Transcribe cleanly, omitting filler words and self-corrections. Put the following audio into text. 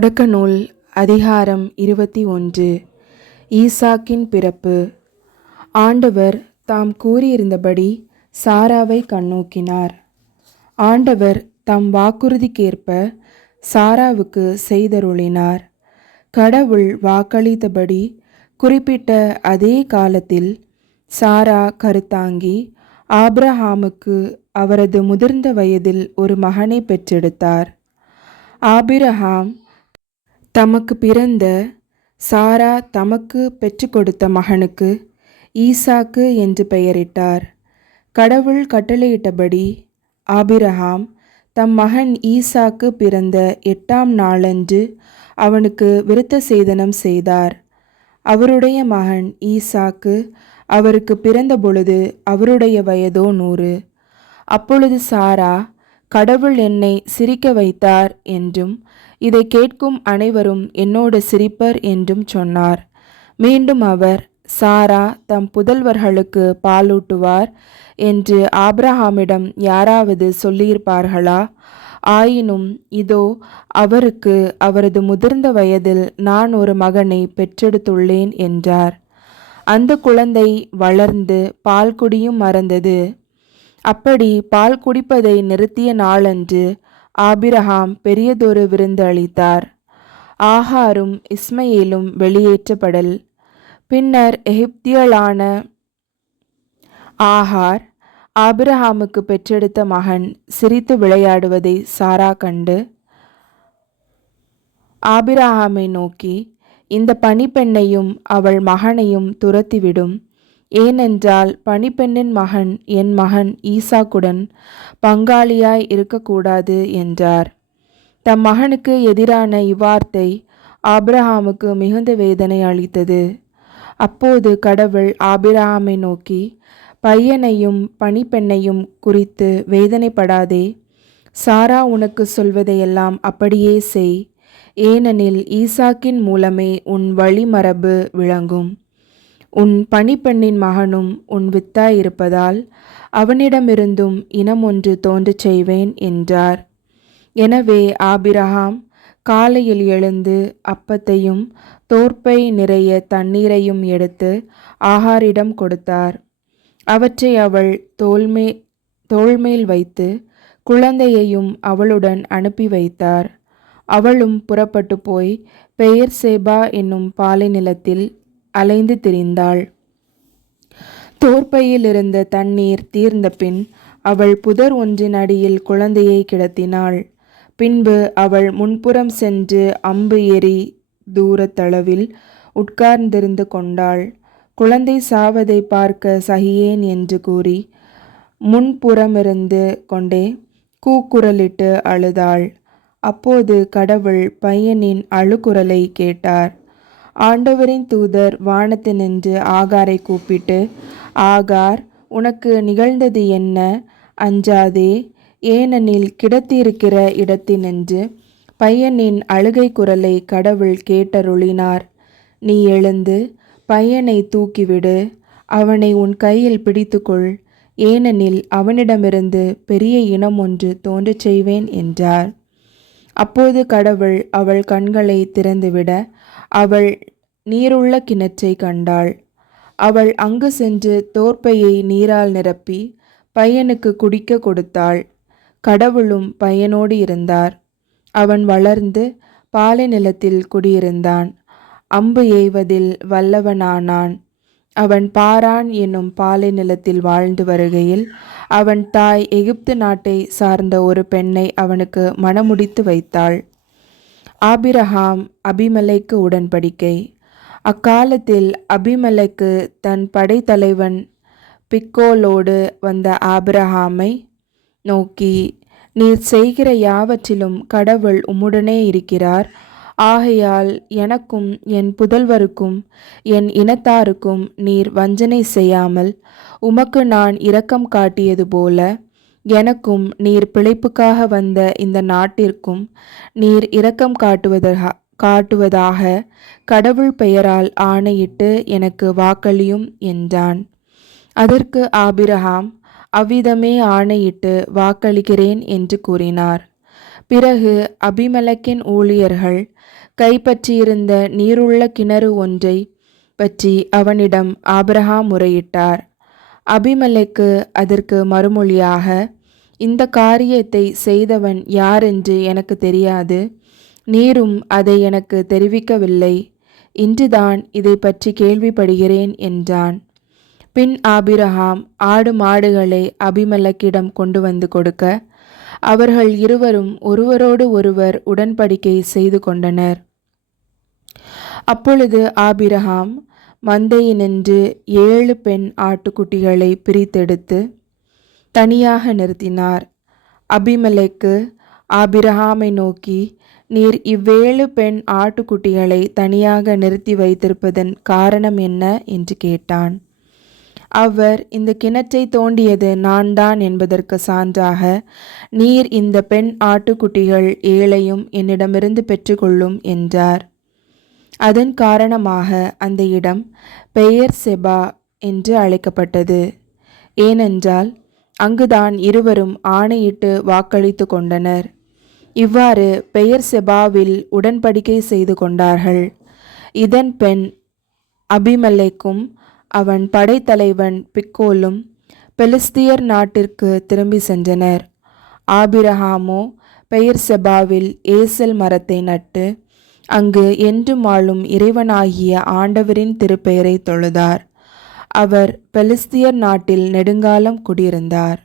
தொடக்க நூல் அதிகாரம் 21. ஈசாக்கின் பிறப்பு. ஆண்டவர் தாம் கூறியிருந்தபடி சாராவை கண்ணோக்கினார். ஆண்டவர் தம் வாக்குறுதிக்கேற்ப சாராவுக்கு செய்தருளினார். கடவுள் வாக்களித்தபடி குறிப்பிட்ட அதே காலத்தில் சாரா கருத்தாங்கி ஆபிரகாமுக்கு அவரது முதிர்ந்த வயதில் ஒரு மகனை பெற்றெடுத்தார். ஆபிரகாம் தமக்கு பிறந்த சாரா தமக்கு பெற்று கொடுத்த மகனுக்கு ஈசாக்கு என்று பெயரிட்டார். கடவுள் கட்டளையிட்டபடி ஆபிரகாம் தம் மகன் ஈசாக்கு பிறந்த 8ஆம் நாளன்று அவனுக்கு விருத்த சேதனம் செய்தார். அவருடைய மகன் ஈசாக்கு அவருக்கு பிறந்த பொழுது அவருடைய வயதோ 100. அப்பொழுது சாரா, கடவுள் என்னை சிரிக்க வைத்தார் என்றும் இதை கேட்கும் அனைவரும் என்னோடு சிரிப்பர் என்றும் சொன்னார். மீண்டும் அவர், சாரா தம் புதல்வர்களுக்கு பாலூட்டுவார் என்று ஆபிரகாமிடம் யாராவது சொல்லியிருப்பார்களா? ஆயினும் இதோ அவருக்கு அவரது முதிர்ந்த வயதில் நான் ஒரு மகனை பெற்றெடுத்துள்ளேன் என்றார். அந்த குழந்தை வளர்ந்து பால் குடியும் மறந்தது. அப்படி பால் குடிப்பதை நிறுத்திய நாளன்று ஆபிரகாம் பெரியதொரு விருந்து அளித்தார். ஆகாரும் இஸ்மயேலும் வெளியேற்றப்படல். பின்னர் எகிப்தியளான ஆகார் ஆபிரகாமுக்கு பெற்றெடுத்த மகன் சிரித்து விளையாடுவதை சாரா கண்டு ஆபிரகாமை நோக்கி, இந்த பணிப்பெண்ணையும் அவள் மகனையும் துரத்திவிடும். ஏனென்றால் பணிப்பெண்ணின் மகன் என் மகன் ஈசாக்குடன் பங்காளியாய் இருக்கக்கூடாது என்றார். தம் மகனுக்கு எதிரான இவ்வார்த்தை ஆபிரகாமுக்கு மிகுந்த வேதனை அளித்தது. அப்போது கடவுள் ஆபிரகாமை நோக்கி, பையனையும் பணிப்பெண்ணையும் குறித்து வேதனைப்படாதே. சாரா உனக்கு சொல்வதையெல்லாம் அப்படியே செய். ஏனெனில் ஈசாக்கின் மூலமே உன் வழிமரபு விளங்கும். உன் பணிப்பெண்ணின் மகனும் உன் வித்தாயிருப்பதால் அவனிடமிருந்தும் இனம் ஒன்று தோன்றச் செய்வேன் என்றார். எனவே ஆபிரகாம் காலையில் எழுந்து அப்பத்தையும் தோற்பை நிறைய தண்ணீரையும் எடுத்து ஆகாரிடம் கொடுத்தார். அவற்றை அவள் தோள்மேல் வைத்து குழந்தையையும் அவளுடன் அனுப்பி வைத்தார். அவளும் புறப்பட்டு போய் பெயர்சேபா என்னும் பாலை நிலத்தில் அலைந்து திரிந்தாள். தோற்பையில் இருந்த தண்ணீர் தீர்ந்த பின் அவள் புதர் ஒன்றின் அடியில் குழந்தையை கிடத்தினாள். பின்பு அவள் முன்புறம் சென்று அம்பு எறி தூரத்தளவில் உட்கார்ந்திருந்து கொண்டாள். குழந்தை சாவதை பார்க்க சகியேன் என்று கூறி முன்புறமிருந்து கொண்டே கூக்குரலிட்டு அழுதாள். அப்போது கடவுள் பையனின் அழுகுரலை கேட்டார். ஆண்டவரின் தூதர் வானத்தினின்று ஆகாரை கூப்பிட்டு, ஆகார், உனக்கு நிகழ்ந்தது என்ன? அஞ்சாதே, ஏனெனில் கிடத்தியிருக்கிற இடத்தினின்று பையனின் அழுகை குரலை கடவுள் கேட்டருளினார். நீ எழுந்து பையனை தூக்கிவிடு, அவனை உன் கையில் பிடித்துக்கொள், ஏனெனில் அவனிடமிருந்து பெரிய இனம் ஒன்று தோன்றச் செய்வேன் என்றார். அப்போது கடவுள் அவள் கண்களை திறந்துவிட அவள் நீருள்ள கிணற்றை கண்டாள். அவள் அங்கு சென்று தோற்பையை நீரால் நிரப்பி பையனுக்கு குடிக்க கொடுத்தாள். கடவுளும் பையனோடு இருந்தார். அவன் வளர்ந்து பாலை நிலத்தில் குடியிருந்தான். அம்பு எய்வதில் வல்லவனானான். அவன் பாரான் என்னும் பாலை நிலத்தில் வாழ்ந்து வருகையில் அவன் தாய் எகிப்து நாட்டை சார்ந்த ஒரு பெண்ணை அவனுக்கு மணமுடித்து வைத்தாள். ஆபிரகாம் அபிமெலேக்கு உடன்படிக்கை. அக்காலத்தில் அபிமெலேக்கு தன் படைத்தலைவன் பிக்கோலோடு வந்த ஆபிரகாமை நோக்கி, நீர் செய்கிற யாவற்றிலும் கடவுள் உம்முடனே இருக்கிறார். ஆகையால் எனக்கும் என் புதல்வருக்கும் என் இனத்தாருக்கும் நீர் வஞ்சனை செய்யாமல் உமக்கு நான் இரக்கம் காட்டியது போல எனக்கும் நீர் பிழைப்புக்காக வந்த இந்த நாட்டிற்கும் நீர் இரக்கம் காட்டுவதாக கடவுள் பெயரால் ஆணையிட்டு எனக்கு வாக்களியும் என்றான். அதற்கு ஆபிரகாம், அவ்விதமே ஆணையிட்டு வாக்களிக்கிறேன் என்று கூறினார். பிறகு அபிமெலக்கின் ஊழியர்கள் கைப்பற்றியிருந்த நீருள்ள கிணறு ஒன்றை பற்றி அவனிடம் ஆபிரகாம் முறையிட்டார். அபிமெலக்கு அதற்கு மறுமொழியாக, இந்த காரியத்தை செய்தவன் யாரென்று எனக்கு தெரியாது, நீரும் அதை எனக்கு தெரிவிக்கவில்லை. இன்றுதான் இதை பற்றி கேள்விப்படுகிறேன் என்றான். பின் ஆபிரகாம் ஆடு மாடுகளை அபிமெலக்கிடம் கொண்டு வந்து கொடுக்க, அவர்கள் இருவரும் ஒருவரோடு ஒருவர் உடன்படிக்கை செய்து கொண்டனர். அப்பொழுது ஆபிரகாம் மந்தையினின்று 7 பெண் ஆட்டுக்குட்டிகளை பிரித்தெடுத்து தனியாக நிறுத்தினார். அபிமெலக்கு ஆபிரகாமை நோக்கி, நீர் 7 பெண் ஆட்டுக்குட்டிகளை தனியாக நிறுத்தி வைத்திருப்பதன் காரணம் என்ன என்று கேட்டான். அவர், இந்த கிணற்றை தோண்டியது நான் தான் என்பதற்கு சான்றாக நீர் இந்த பெண் ஆட்டுக்குட்டிகள் 7ஐயும் என்னிடமிருந்து பெற்றுக்கொள்ளும் என்றார். அதன் காரணமாக அந்த இடம் பெயர்செபா என்று அழைக்கப்பட்டது. ஏனென்றால் அங்குதான் இருவரும் ஆணையிட்டு வாக்களித்து கொண்டனர். இவ்வாறு பெயர்செபாவில் உடன்படிக்கை செய்து கொண்டார்கள். இதன் பெண் அபிமெலக்கும் அவன் படைத்தலைவன் பிக்கோலும் பெலிஸ்தியர் நாட்டிற்கு திரும்பி சென்றனர். ஆபிரகாமோ பெயர்செபாவில் ஏசல் மரத்தை நட்டு அங்கு என்றும் வாழும் இறைவனாகிய ஆண்டவரின் திருப்பெயரை தொழுதார். அவர் பெலிஸ்தியர் நாட்டில் நெடுங்காலம் குடியிருந்தார்.